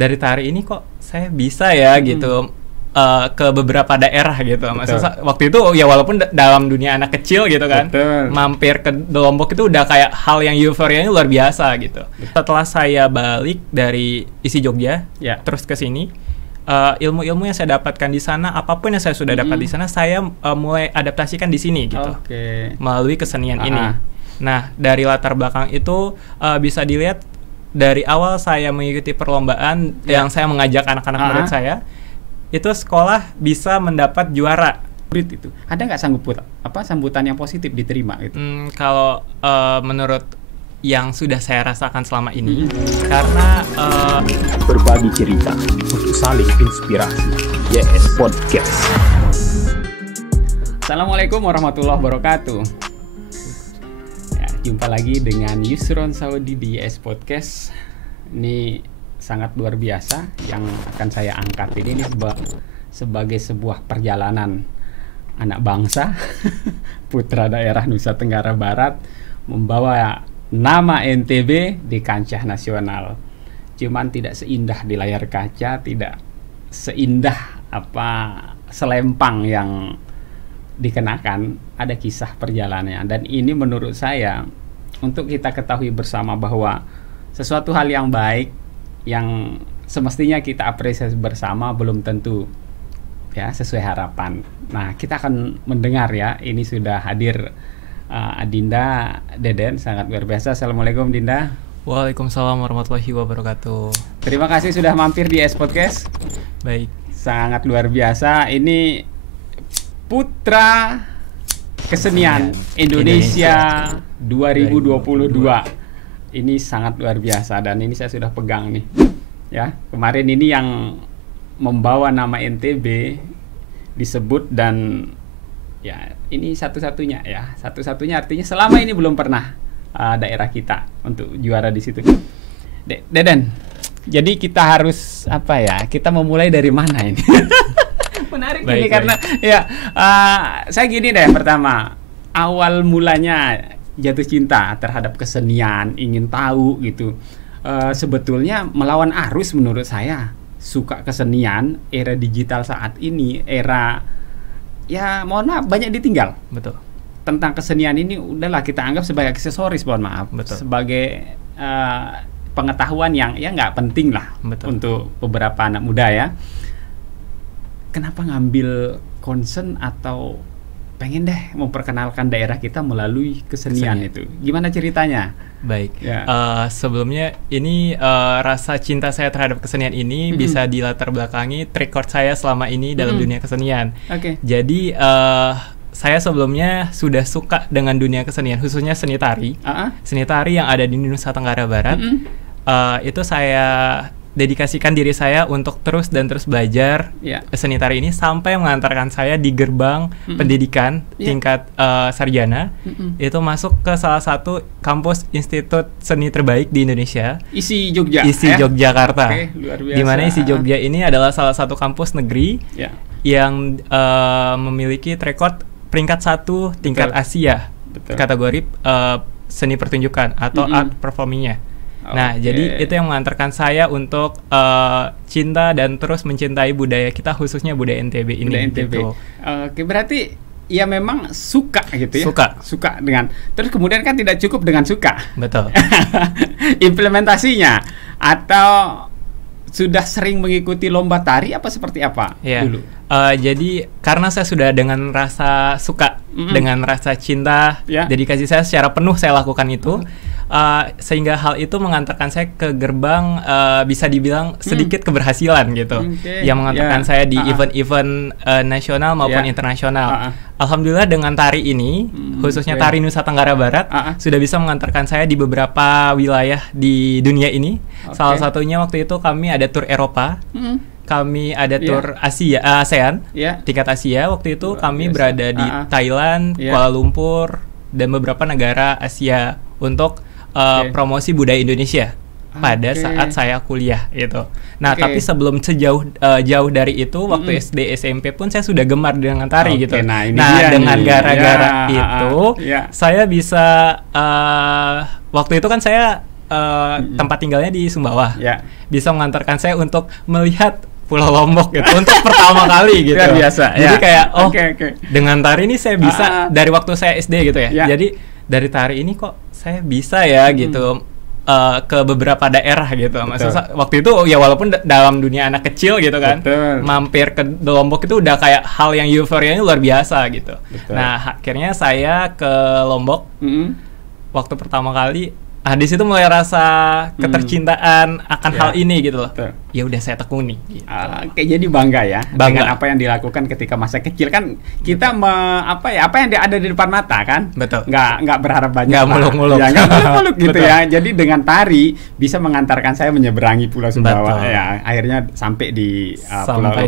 dari tari ini kok saya bisa ya gitu ke beberapa daerah gitu. Maksudnya waktu itu ya walaupun dalam dunia anak kecil gitu kan, mampir ke Lombok itu udah kayak hal yang euforianya luar biasa gitu. Setelah saya balik dari isi Jogja, terus ke sini, ilmu-ilmu yang saya dapatkan di sana, apapun yang saya sudah dapat di sana, saya mulai adaptasikan di sini gitu, melalui kesenian ini. Nah, dari latar belakang itu bisa dilihat dari awal saya mengikuti perlombaan yang saya mengajak anak-anak murid saya, itu sekolah bisa mendapat juara. Itu ada nggak sambutan yang positif diterima gitu? Kalau menurut yang sudah saya rasakan selama ini, karena berbagi cerita untuk saling inspirasi. YS Podcast. Assalamualaikum warahmatullahi wabarakatuh. Ya, jumpa lagi dengan Yusron Saudi di YS Podcast. Ini sangat luar biasa yang akan saya angkat ini sebagai sebuah perjalanan anak bangsa putra daerah Nusa Tenggara Barat membawa nama NTB di kancah nasional. Cuman tidak seindah di layar kaca, tidak seindah selempang yang dikenakan. Ada kisah perjalanannya, dan ini menurut saya untuk kita ketahui bersama bahwa sesuatu hal yang baik yang semestinya kita apresiasi bersama belum tentu ya sesuai harapan. Nah, kita akan mendengar ya, ini sudah hadir Adinda Deden, sangat luar biasa. Assalamualaikum Dinda. Waalaikumsalam warahmatullahi wabarakatuh. Terima kasih sudah mampir di YS Podcast. Baik. Sangat luar biasa. Ini Putra Kesenian Indonesia 2022. Ini sangat luar biasa, dan ini saya sudah pegang nih. Ya, kemarin ini yang membawa nama NTB disebut, dan ya ini satu-satunya ya. Satu-satunya artinya selama ini belum pernah daerah kita untuk juara di situ. Deden. Jadi kita harus kita memulai dari mana ini? Menarik ini karena ya saya gini deh, pertama awal mulanya jatuh cinta terhadap kesenian, ingin tahu gitu. Sebetulnya melawan arus menurut saya. Suka kesenian, era digital saat ini, era ya mohon maaf banyak ditinggal. Betul. Tentang kesenian ini udahlah kita anggap sebagai aksesoris, mohon maaf. Betul. Sebagai pengetahuan yang ya nggak penting lah. Betul. Untuk beberapa anak muda ya. Kenapa ngambil concern atau pengen deh memperkenalkan daerah kita melalui kesenian itu? Gimana ceritanya? Baik. Ya. Sebelumnya ini rasa cinta saya terhadap kesenian ini bisa dilatar belakangi track record saya selama ini dalam dunia kesenian. Jadi saya sebelumnya sudah suka dengan dunia kesenian, khususnya seni tari. Seni tari yang ada di Nusa Tenggara Barat. Itu saya dedikasikan diri saya untuk terus belajar seni tari ini sampai mengantarkan saya di gerbang pendidikan tingkat sarjana. Itu masuk ke salah satu kampus institut seni terbaik di Indonesia, ISI Jogja, Yogyakarta. Di mana ISI Jogja ini adalah salah satu kampus negeri yang memiliki record peringkat 1 tingkat Asia kategori seni pertunjukan atau art performing-nya. Nah, jadi itu yang mengantarkan saya untuk cinta dan terus mencintai budaya kita, khususnya budaya NTB ini. Budaya NTB. Gitu. Berarti ya memang suka gitu ya. Suka dengan. Terus kemudian kan tidak cukup dengan suka. Betul. Implementasinya atau sudah sering mengikuti lomba tari apa seperti apa dulu? Jadi karena saya sudah dengan rasa suka, dengan rasa cinta, dedikasi saya secara penuh saya lakukan itu. Sehingga hal itu mengantarkan saya ke gerbang bisa dibilang sedikit keberhasilan gitu, yang mengantarkan saya di event-event nasional maupun internasional. Alhamdulillah dengan tari ini, khususnya tari Nusa Tenggara Barat, sudah bisa mengantarkan saya di beberapa wilayah di dunia ini. Salah satunya waktu itu kami ada tur Eropa, kami ada tur ASEAN, tingkat Asia. Waktu itu kami berada di Thailand, Kuala Lumpur, dan beberapa negara Asia untuk promosi budaya Indonesia pada saat saya kuliah gitu. Nah, tapi sebelum jauh dari itu, waktu SD SMP pun saya sudah gemar dengan tari gitu. Nah, dengan gara-gara itu saya bisa waktu itu kan saya tempat tinggalnya di Sumbawa. Bisa mengantarkan saya untuk melihat Pulau Lombok gitu untuk pertama kali gitu. Luar biasa. Jadi kayak dengan tari ini saya bisa dari waktu saya SD gitu ya. Jadi dari tari ini kok saya bisa ya gitu ke beberapa daerah gitu. Maksudnya waktu itu ya walaupun dalam dunia anak kecil gitu kan, mampir ke Lombok itu udah kayak hal yang euforianya luar biasa gitu. Nah akhirnya saya ke Lombok waktu pertama kali. Di situ mulai rasa ketercintaan akan hal ini gitu loh. Ya udah saya tekuni. Gitu. Kayak jadi bangga ya dengan apa yang dilakukan ketika masa kecil kan kita apa yang ada di depan mata kan. Betul. Nggak berharap banyak. Nggak muluk-muluk. Ya, nggak muluk-muluk gitu ya. Jadi dengan tari bisa mengantarkan saya menyeberangi Pulau Sumbawa. Ya, akhirnya sampai di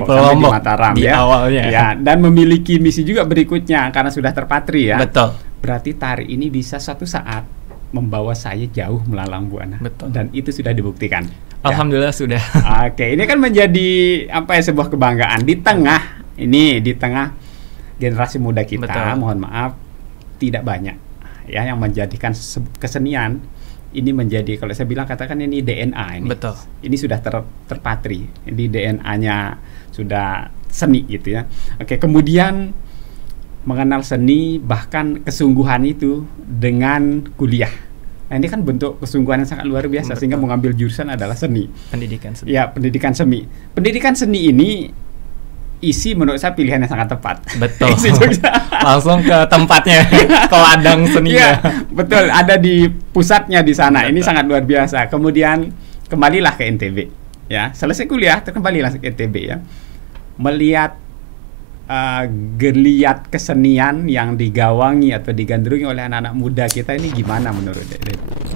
Pulau Lombok di Mataram di ya. Awalnya. Ya, dan memiliki misi juga berikutnya karena sudah terpatri ya. Betul. Berarti tari ini bisa suatu saat membawa saya jauh melalang buana. Betul. Dan itu sudah dibuktikan. Alhamdulillah sudah. Oke, ini kan menjadi sebuah kebanggaan di tengah generasi muda kita. Betul. Mohon maaf tidak banyak ya yang menjadikan kesenian ini menjadi, kalau saya bilang katakan ini DNA ini. Betul. Ini sudah terpatri. Ini DNA-nya sudah seni gitu ya. Oke, kemudian mengenal seni bahkan kesungguhan itu dengan kuliah. Nah, ini kan bentuk kesungguhan yang sangat luar biasa. Betul. Sehingga mengambil jurusan adalah seni. Pendidikan seni. Ya, pendidikan seni. Pendidikan seni ini isi menurut saya pilihan yang sangat tepat. Betul. Langsung ke tempatnya, ke ladang seninya. Ya, betul, ada di pusatnya di sana. Betul. Ini sangat luar biasa. Kemudian kembalilah ke NTB. Ya, selesai kuliah kembalilah ke NTB ya. Melihat geliat kesenian yang digawangi atau digandrungi oleh anak-anak muda kita ini gimana menurut Dek?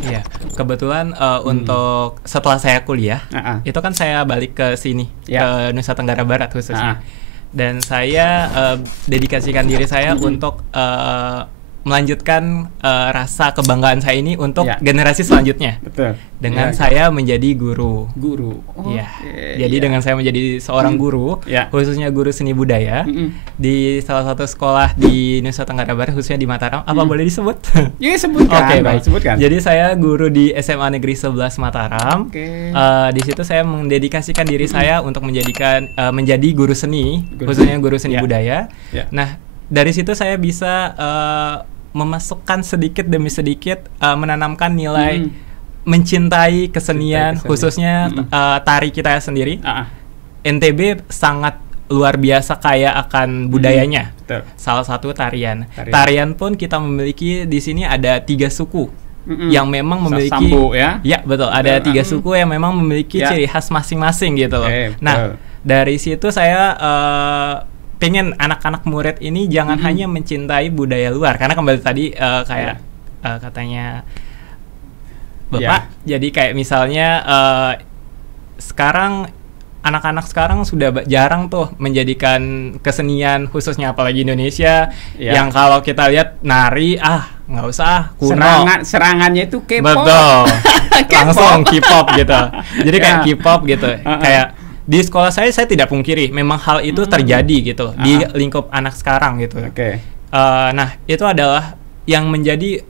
Iya, kebetulan untuk setelah saya kuliah, itu kan saya balik ke sini, ke Nusa Tenggara Barat khususnya. Dan saya dedikasikan diri saya untuk melanjutkan rasa kebanggaan saya ini untuk generasi selanjutnya. Betul. Dengan saya menjadi guru. Ya. Jadi dengan saya menjadi seorang guru, khususnya guru seni budaya di salah satu sekolah di Nusa Tenggara Barat, khususnya di Mataram. Apa boleh disebut? Ya, sebutkan. Oke, baik. Sebutkan. Jadi saya guru di SMA Negeri 11 Mataram. Di situ saya mendedikasikan diri saya untuk menjadi guru seni, khususnya guru seni budaya. Nah, dari situ saya bisa memasukkan sedikit demi sedikit, menanamkan nilai mencintai kesenian, khususnya tari kita sendiri. NTB sangat luar biasa kaya akan budayanya. Salah satu tarian. Tarian pun kita memiliki di sini ada 3 suku yang memang memiliki. Sambu, ya? Ya, betul. Ada 3 suku yang memang memiliki ciri khas masing-masing gitu loh. Nah, dari situ saya pengen anak-anak murid ini jangan hanya mencintai budaya luar, karena kembali tadi katanya Bapak, jadi kayak misalnya sekarang anak-anak sekarang sudah jarang tuh menjadikan kesenian, khususnya apalagi Indonesia, yang kalau kita lihat nari nggak usah kuno. Serangannya itu K-pop. Betul. Langsung K-pop gitu. Jadi kayak K-pop gitu. Kayak di sekolah saya tidak pungkiri memang hal itu terjadi gitu di lingkup anak sekarang gitu. Nah, itu adalah yang menjadi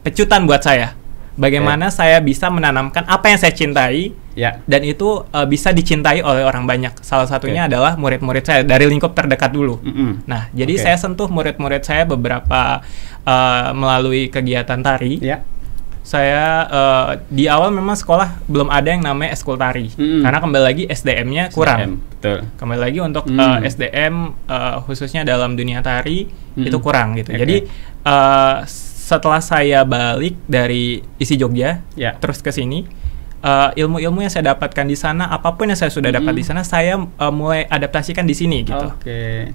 pecutan buat saya. Bagaimana saya bisa menanamkan apa yang saya cintai dan itu bisa dicintai oleh orang banyak. Salah satunya adalah murid-murid saya dari lingkup terdekat dulu. Nah, jadi saya sentuh murid-murid saya beberapa melalui kegiatan tari. Saya di awal memang sekolah belum ada yang namanya eskul tari, karena kembali lagi SDM-nya kurang. Kembali lagi untuk SDM khususnya dalam dunia tari itu kurang gitu. Jadi setelah saya balik dari isi Jogja, terus ke sini, ilmu-ilmu yang saya dapatkan di sana, apapun yang saya sudah dapat di sana, saya mulai adaptasikan di sini gitu,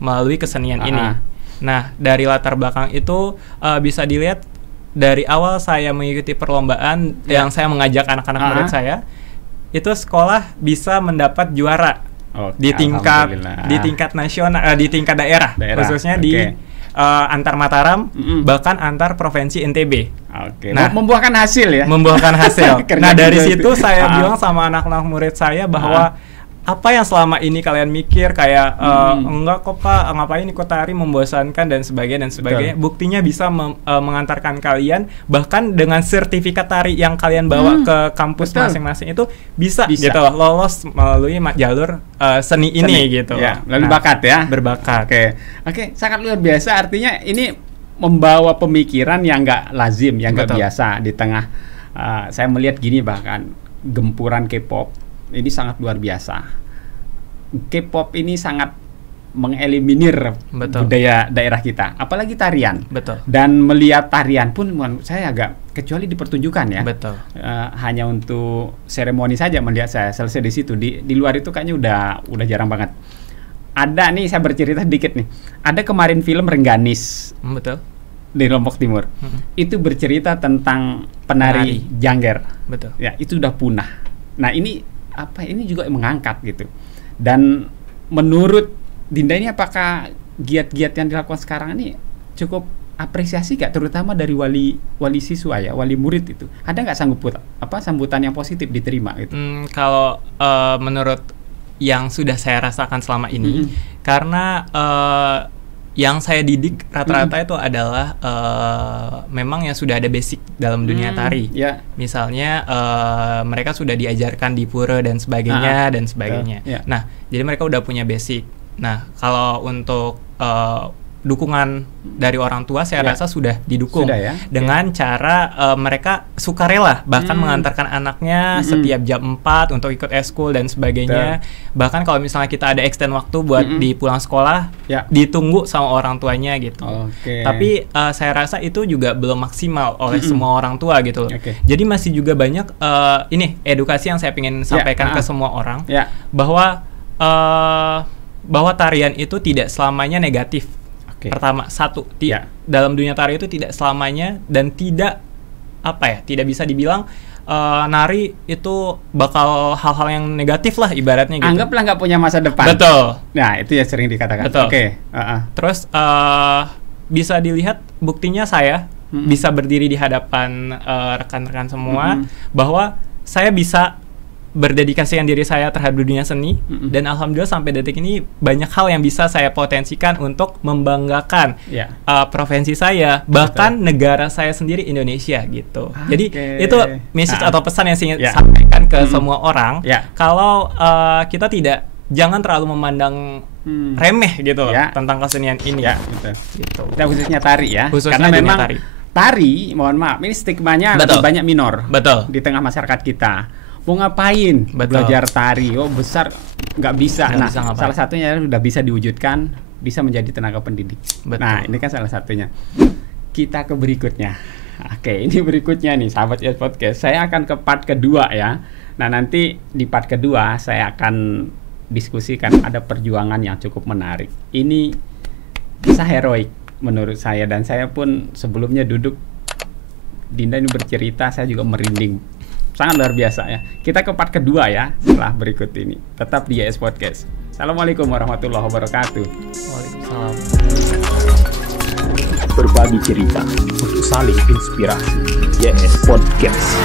melalui kesenian ini. Nah, dari latar belakang itu bisa dilihat dari awal saya mengikuti perlombaan yang saya mengajak anak-anak murid saya, itu sekolah bisa mendapat juara di tingkat nasional, di tingkat daerah. Khususnya di antar Mataram, bahkan antar provinsi NTB. Nah, membuahkan hasil ya. Membuahkan hasil. Nah, dari situ saya bilang sama anak-anak murid saya bahwa apa yang selama ini kalian mikir kayak enggak kok Pak, ngapain ikut tari membosankan dan sebagainya. Buktinya bisa mengantarkan kalian bahkan dengan sertifikat tari yang kalian bawa ke kampus masing-masing itu bisa gitu loh, lolos melalui jalur seni ini gitu. Ya, melalui bakat ya. Berbakat. Oke, sangat luar biasa. Artinya ini membawa pemikiran yang nggak lazim, yang nggak biasa di tengah. Saya melihat gini, bahkan gempuran K-pop ini sangat luar biasa. K-pop ini sangat mengeliminir budaya daerah kita, apalagi tarian. Dan melihat tarian pun saya agak, kecuali di pertunjukan ya. Hanya untuk seremoni saja melihat saya selesai di situ. Di luar itu kayaknya udah jarang banget. Ada nih, saya bercerita sedikit nih. Ada kemarin film Rengganis. Di Lombok Timur. Itu bercerita tentang penari Jangger. Ya, itu udah punah. Nah, ini juga mengangkat gitu. Dan menurut Dinda ini, apakah giat-giat yang dilakukan sekarang ini cukup apresiasi gak, terutama dari wali siswa ya, wali murid itu? Ada nggak sambutan yang positif diterima gitu? Kalau menurut yang sudah saya rasakan selama ini, karena yang saya didik rata-rata itu adalah memang yang sudah ada basic dalam dunia tari. Misalnya mereka sudah diajarkan di pura dan sebagainya Nah, jadi mereka udah punya basic. Nah, kalau untuk dukungan dari orang tua saya rasa sudah didukung dengan cara mereka sukarela bahkan mengantarkan anaknya setiap jam 4 untuk ikut eskul dan sebagainya. Bahkan kalau misalnya kita ada extend waktu buat di pulang sekolah, ditunggu sama orang tuanya gitu. Tapi saya rasa itu juga belum maksimal oleh semua orang tua gitu. Jadi masih juga banyak ini edukasi yang saya ingin sampaikan ke semua orang, bahwa tarian itu tidak selamanya negatif. Pertama, dalam dunia tari itu tidak selamanya dan tidak bisa dibilang nari itu bakal hal-hal yang negatif lah ibaratnya gitu. Anggaplah nggak punya masa depan. Nah, itu ya sering dikatakan. Terus bisa dilihat buktinya saya bisa berdiri di hadapan rekan-rekan semua bahwa saya bisa berdedikasikan diri saya terhadap dunia seni dan alhamdulillah sampai detik ini banyak hal yang bisa saya potensikan untuk membanggakan provinsi saya, bahkan negara saya sendiri, Indonesia gitu. Jadi itu message atau pesan yang saya ingin sampaikan ke semua orang. Kalau kita jangan terlalu memandang remeh gitu tentang kesenian ini. Gitu. Kita khususnya tari ya. Karena memang tari, mohon maaf, ini stigmanya lebih banyak minor di tengah masyarakat kita. Mau ngapain belajar tari? Besar nggak bisa. Salah satunya sudah bisa diwujudkan, bisa menjadi tenaga pendidik. Nah, ini kan salah satunya. Kita ke berikutnya. Ini berikutnya nih, sahabat YES Podcast. Saya akan ke part kedua ya. Nah, nanti di part kedua saya akan diskusikan ada perjuangan yang cukup menarik. Ini kisah heroik menurut saya, dan saya pun sebelumnya duduk Dinda ini bercerita, saya juga merinding. Sangat luar biasa ya. Kita ke part kedua ya setelah berikut ini. Tetap di YES Podcast. Assalamualaikum warahmatullahi wabarakatuh. Waalaikumsalam. Berbagi cerita untuk saling inspirasi. YES Podcast.